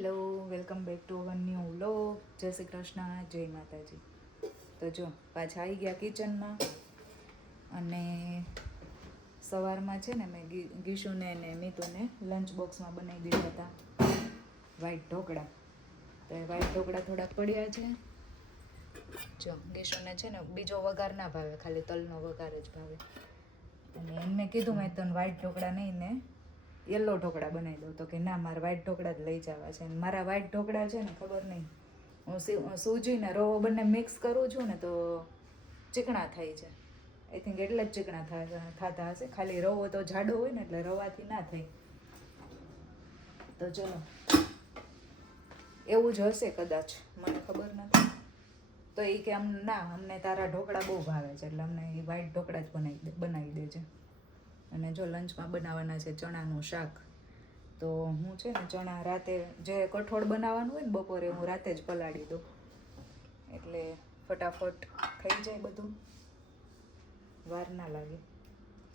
Hello, welcome back to our new vlog. જય શ્રી કૃષ્ણ, જય માતાજી. તો જો પાછા આવી ગયા કિચનમાં. અને સવારમાં છે ને મેં ગીશુને ને મીતુને લંચ બોક્સમાં બનાવી દીધા હતા વ્હાઈટ ઢોકળા. તો એ વ્હાઈટ ઢોકળા થોડાક પડ્યા છે. જો ગીશુને છે ને બીજો વઘાર ના ભાવે, ખાલી તલનો વઘાર જ ભાવે. અને એમને કીધું મેં તને વ્હાઈટ ઢોકળા નહીં ને યલો ઢોકળા બનાવી દઉં. તો કે ના, મારે વ્હાઈટ ઢોકળા જ લઈ જવા છે. મારા વ્હાઈટ ઢોકળા છે ને ખબર નહીં, હું સૂજીને રવો બંને મિક્સ કરું છું ને તો ચીકણા થાય છે. આઈ થિંક એટલે જ ચીકણા થતા હશે. ખાલી રવો તો જાડો હોય ને એટલે રવાથી ના થાય. તો ચલો, એવું જ હશે કદાચ, મને ખબર નથી. તો એ કે અમને તારા ઢોકળા બહુ ભાવે છે એટલે અમને એ વ્હાઈટ ઢોકળા જ બનાવી દેજે. અને જો લંચમાં બનાવવાના છે ચણાનું શાક. તો હું છે ને ચણા રાતે, જે કઠોળ બનાવવાનું હોય ને બપોરે, હું રાતે જ પલાળી દઉં એટલે ફટાફટ થઈ જાય બધું, વાર ના લાગે.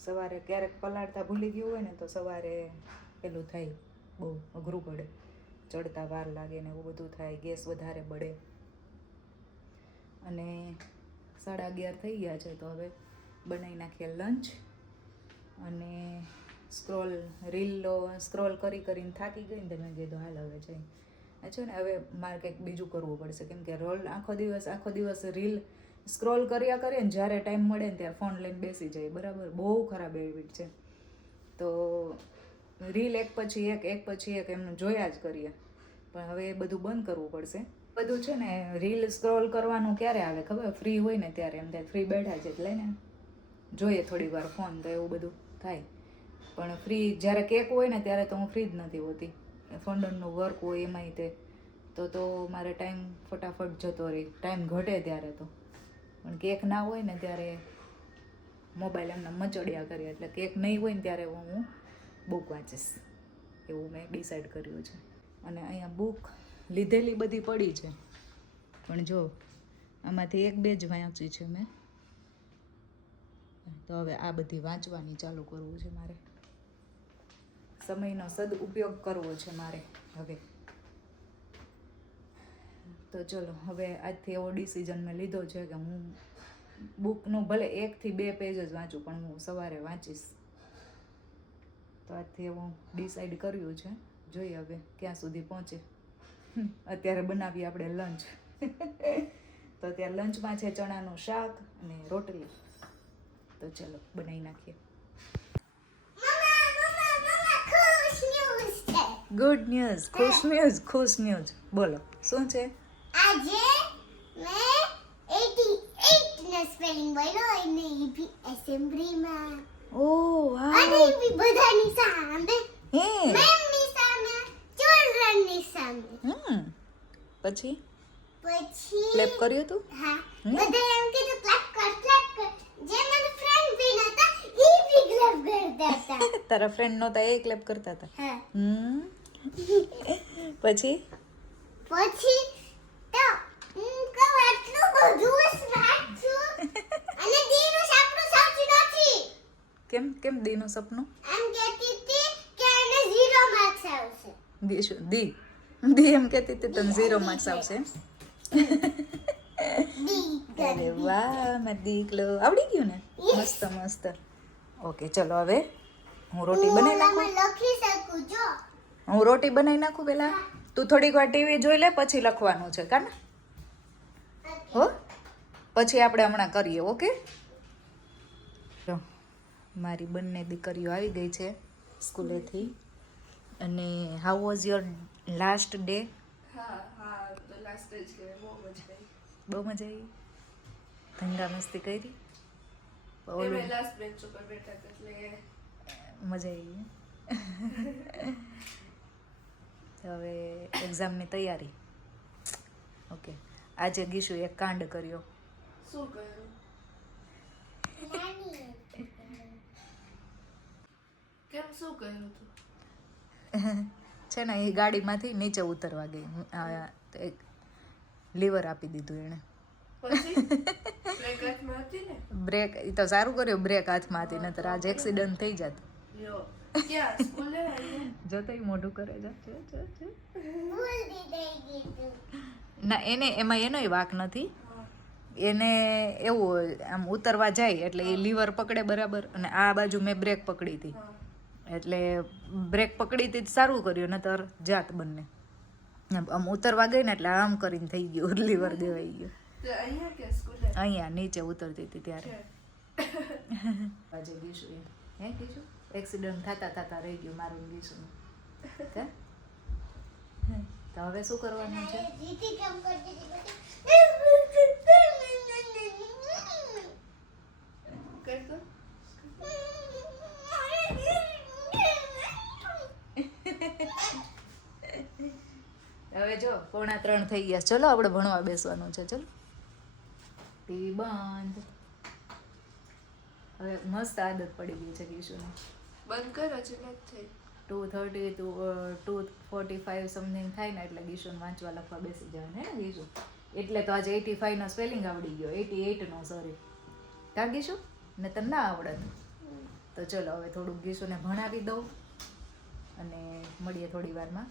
સવારે ક્યારેક પલાળતા ભૂલી ગયું હોય ને તો સવારે પેલું થાય, બહુ અઘરું પડે, ચડતા વાર લાગે ને એવું બધું થાય, ગેસ વધારે બળે. અને 11:30 થઈ ગયા છે તો હવે બનાવી નાખીએ લંચ. અને રીલો સ્ક્રોલ કરીને થાકી ગઈ ને તો મેં કીધું હાલ હવે જઈ છે ને હવે મારે કંઈક બીજું કરવું પડશે, કેમ કે આખો દિવસ રીલ સ્ક્રોલ કર્યા કરીએ ને, જ્યારે ટાઈમ મળે ને ત્યારે ફોન લઈને બેસી જાય. બરાબર, બહુ ખરાબ હેબિટ છે. તો રીલ એક પછી એક એમનું જોયા જ કરીએ, પણ હવે એ બધું બંધ કરવું પડશે. બધું છે ને રીલ સ્ક્રોલ કરવાનું ક્યારે આવે ખબર? ફ્રી હોય ને ત્યારે. એમ થાય ફ્રી બેઠા છે એટલે ને જોઈએ થોડી વાર ફોન, તો એવું બધું થાય. પણ ફ્રી જ્યારે કેક હોય ને ત્યારે તો હું ફ્રી જ નથી હોતી. ફંડનનું વર્ક હોય એમાંય તે તો મારે ટાઈમ ફટાફટ જતો રહે, ટાઈમ ઘટે ત્યારે તો. પણ કેક ના હોય ને ત્યારે મોબાઈલ એમને મચડ્યા કરીએ. એટલે કેક નહીં હોય ને ત્યારે હું બુક વાંચીશ, એવું મેં ડિસાઈડ કર્યું છે. અને અહીંયા બુક લીધેલી બધી પડી છે, પણ જો આમાંથી 1-2 જ વાંચી છે મેં. તો હવે આ બધી વાંચવાની ચાલુ કરવું છે મારે. સમયનો સદઉપયોગ કરવો છે મારે હવે. તો ચલો, હવે આજથી એવો ડિસિઝન મેં લીધો છે કે હું બુકનું ભલે 1 થી 2 પેજ જ વાંચું, પણ હું સવારે વાંચીશ. તો આજથી એવું ડિસાઈડ કર્યું છે. જોઈએ હવે ક્યાં સુધી પહોંચે. અત્યારે બનાવીએ આપણે લંચ. તો અત્યારે લંચમાં છે ચણાનું શાક અને રોટલી. તો ચલો બનાવી નાખીએ. ગુડ ન્યૂઝ, ખુશ ન્યૂઝ. બોલો શું છે? આજે મેં 88 ને સ્પેલિંગ બોલ્યો અને એ ભી એસેમ્બલીમાં. ઓહ વાહ. અને એ ભી બધાની સામે, હે મેમની સામે, ચિલ્ડ્રનની સામે. પછી પછી ક્લેપ કર્યું તું? હા, બધા એમ કીધું ક્લેપ કર. જે મારા ફ્રેન્ડ બી નતા એ ભી ક્લેપ કરતા હતા. તારા ફ્રેન્ડ નહોતા એ ક્લેપ કરતા હતા? હા. પછી તો હું કહું આટલું બધું સ્માર્ટ છું અને દીનું સપનું સાચું નથી. કેમ દીનું સપનું? એમ કહેતી હતી કે એને 0 માર્ક્સ આવશે. દી એમ કહેતી હતી તને 0 માર્ક્સ આવશે. અરે વાહ, મારો દીકલો આવડી ગયું ને. મસ્ત. ઓકે ચલો, હવે હું રોટી બનાવી નાખું. લખી શકું જો. હું રોટી બનાવી નાખું પહેલા. તું થોડીક વાર ટીવી જોઈ લે, પછી લખવાનું છે કાને. હો, પછી આપણે હમણાં કરીએ. ઓકે. જો મારી બંને દીકરીઓ આવી ગઈ છે સ્કૂલેથી. અને how was your last day? તો લાસ્ટ જ કે બહુ મજા બહુ મજા આવી. ધંધા મસ્તી કરી. આવી. મેં લાસ્ટ બેન્ચ ઉપર બેઠા હતા એટલે મજા આવી. હવે એક્ઝામની તૈયારી. ઓકે. આજે ગીશુ એક કાંડ કર્યો. શું કર્યું? કેમ શું કર્યું તું? છે ને એ ગાડીમાંથી નીચે ઉતરવા ગઈ, એક લીવર આપી દીધું એણે. પછી બ્રેક હાથમાં હતી ને? બ્રેક, એ તો સારું કર્યું બ્રેક હાથમાં હતી, નહીતર આજે એક્સિડન્ટ થઈ જાત. યો ક્યાં સ્કૂલે? જો તો એ મોઢું કરે છે. ભૂલ ના એને એમાં એનોય વાંક નથી. એને એવું હોય આમ ઉતરવા જાય એટલે એ લીવર પકડે બરાબર, અને આ બાજુ મેં બ્રેક પકડી હતી એટલે બ્રેક પકડી હતી સારું કર્યું, નતર જાત બંને આમ ઉતરવા ગઈ ને એટલે આમ કરીને થઈ ગયું, લીવર દેવાઈ ગયું. તો અહીંયા કે સ્કૂલે અહીંયા નીચે ઉતરતી હતી ત્યારે આજે ગીશું હે ગીશું એક્સિડન્ટ થતા રહી ગયું મારું ગીશું. તો હવે શું કરવાનું છે? જીતી કેમ કરતી હતી કરતો હવે જો 2:45 થઈ ગયા, ચલો આપણે ભણવા બેસવાનું છે. ચલો ટીવી બંધ. હવે મસ્ત આદત પડી ગઈ છે ગીશુને. બંધ કરો છે નથી થઈ 2:30 to 2:45 સમથિંગ થાય ને એટલે ગીશુને વાંચવા લખવા બેસી જવાનું હે ને ગીશુ? એટલે તો આજે 85 નો સ્પેલિંગ આવડી ગયો, 88 નો સોરી. કા ગીશુ ને તને ના આવડત? તો ચલો હવે થોડુંક ગીશુને ભણાવી દઉં અને મળીએ થોડી વારમાં.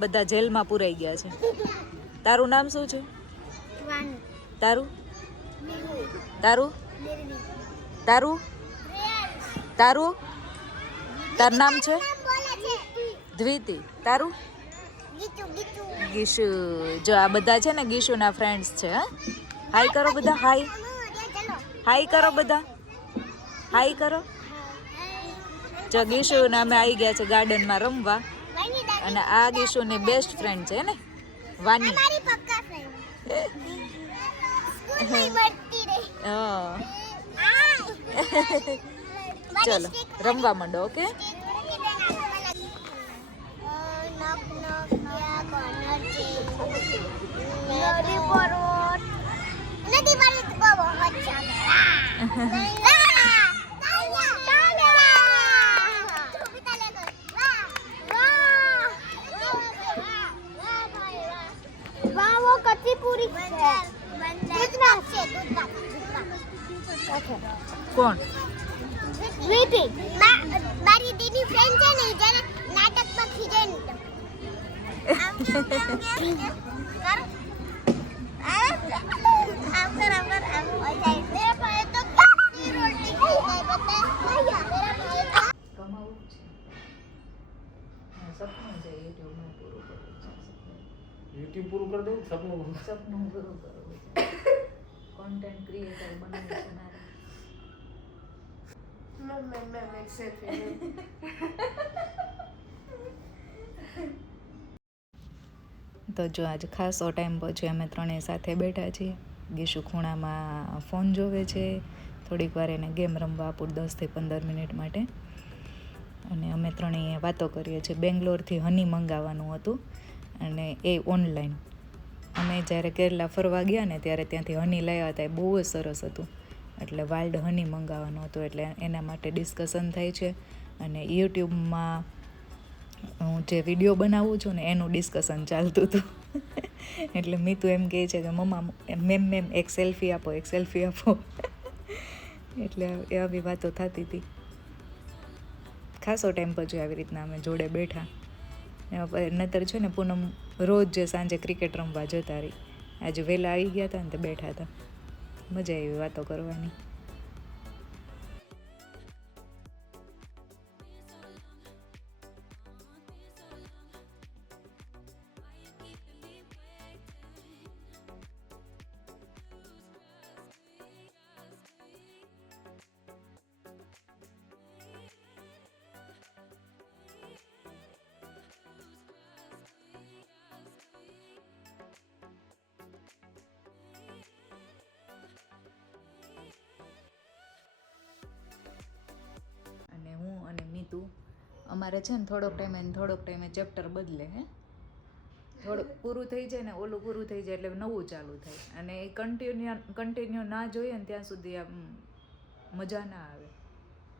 બધા જેલમાં પુરાઈ ગયા છે. તારું નામ શું છે? તારું તારું તારું તારું તારું નામ છે દ્વિતિ. તારું? ગીશુ. જો આ બધા છે ને ગીશુના ફ્રેન્ડ્સ છે. હા, હાય કરો બધા, હાય હાય કરો બધા, હાય કરો. જો ગીશુ ને અમે આવી ગયા છે ગાર્ડનમાં રમવા, અને આ ગીશુની બેસ્ટ ફ્રેન્ડ છે ને વાની. ચલો રમવા માંડો. ઓકે કોણ? મારી દીદી ફ્રેન્ડ છે ને જેને નાટકમાં ખીજાય કમાવું છે, સપનું છે યુટ્યુબમાં પૂરું કરવું છે. યુટ્યુબ પૂરું કરી દઉં સપનું સપનું પૂરું કરવું છે, કોન્ટેન્ટ ક્રિએટર બનવું છે મારે. મેમ એક સેલ્ફી તો જો આજે ખાસો ટાઈમ પછી અમે ત્રણેય સાથે બેઠા છીએ. ગીશુ ખૂણામાં ફોન જોવે છે, થોડીક વાર એને ગેમ રમવા આપું 10 થી 15 મિનિટ માટે, અને અમે ત્રણેય વાતો કરીએ છીએ. બેંગ્લોરથી હની મંગાવવાનું હતું, અને એ ઓનલાઈન. અમે જ્યારે કેરલા ફરવા ગયા ને ત્યારે ત્યાંથી હની લાવ્યા હતા, એ બહુ જ સરસ હતું. એટલે વાઇલ્ડ હની મંગાવવાનું હતું, એટલે એના માટે ડિસ્કશન થાય છે. અને યુટ્યુબમાં હું જે વિડીયો બનાવું છું ને એનું ડિસ્કશન ચાલતું હતું. એટલે મીતુ એમ કહે છે કે મમ્મા મેમ એક સેલ્ફી આપો, એક સેલ્ફી આપો. એટલે એ આવી વાતો થતી હતી. ખાસો ટાઈમ પછી આવી રીતના અમે જોડે બેઠા. નતર છે ને પૂનમ રોજ જે સાંજે ક્રિકેટ રમવા જતા રહી. આજે વહેલા આવી ગયા હતા ને તે બેઠા હતા, મજા આવી વાતો કરવાની. અને હું અને મીતુ અમારે છે ને થોડોક ટાઈમે ચેપ્ટર બદલે. હે થોડુંક પૂરું થઈ જાય ને, ઓલું પૂરું થઈ જાય એટલે નવું ચાલુ થાય, અને એ કન્ટિન્યુ ના જોઈએ ને ત્યાં સુધી આમ મજા ના આવે.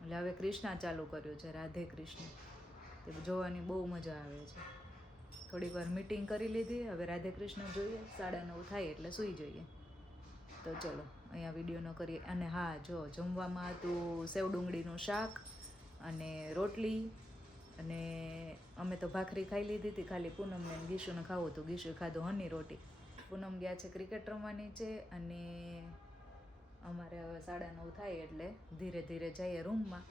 એટલે હવે કૃષ્ણા ચાલુ કર્યું છે, રાધે કૃષ્ણ, તે જોવાની બહુ મજા આવે છે. થોડીક વાર મીટિંગ કરી લીધી, હવે રાધે કૃષ્ણ જોઈએ, 9:30 થાય એટલે સૂઈ જઈએ. તો ચલો અહીંયા વિડીયો ન કરીએ. અને હા, જો જમવામાં હતું સેવ ડુંગળીનું શાક અને રોટલી, અને અમે તો ભાખરી ખાઈ લીધી હતી, ખાલી પૂનમને ગીશુને ખાવું હતું. ગીશુએ ખાધું હની રોટી. પૂનમ ગયા છે ક્રિકેટ રમવાની છે અને અમારે હવે 9:30 થાય એટલે ધીરે ધીરે જઈએ રૂમમાં.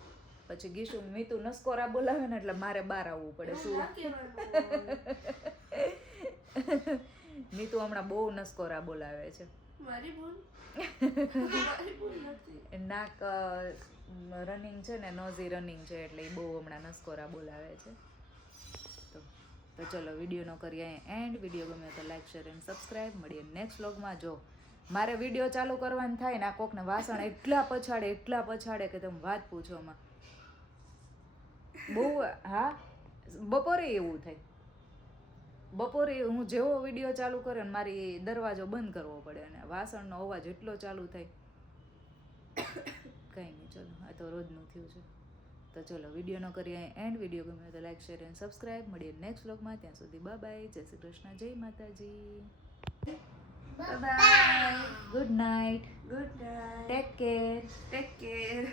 પછી ગીશુ મીતુ નસ્કોરા બોલાવે ને એટલે મારે બહાર આવવું પડે. શું ના કહેવાનું. મીતુ હમણાં બહુ નસ્કોરા બોલાવે છે. મારી ભૂલ મારી ભૂલ નથી. નાક રનિંગ છે ને, નોઝી રનિંગ છે એટલે એ બહુ હમણાં નસ્કોરા બોલાવે છે. તો ચલો વિડીયોનો કરીએ એન્ડ. વિડીયો ગમે તો લાઈક શેર એન્ડ સબસ્ક્રાઈબ. મળીએ નેક્સ્ટ વ્લોગમાં. જો મારે વિડીયો ચાલુ કરવાનું થાય ને આ કોકને વાસણ એટલા પછાડે કે તમે વાત પૂછો માં. બહુ હા બપોરે એવું થાય. બપોરે હું જેવો વિડીયો ચાલુ કરે ને મારી દરવાજો બંધ કરવો પડે અને વાસણનો અવાજ એટલો ચાલુ થાય. કંઈ નહીં, ચલો આ તો રોજનું થયું છે. તો ચલો વિડીયોનો કરીએ એન્ડ. વિડીયો ગમે તો લાઈક શેર એન્ડ સબસ્ક્રાઈબ. મળીએ નેક્સ્ટ વ્લોગમાં. ત્યાં સુધી બાય. જય શ્રી કૃષ્ણ, જય માતાજી. Bye. Good night. Good night. Take care. Take care.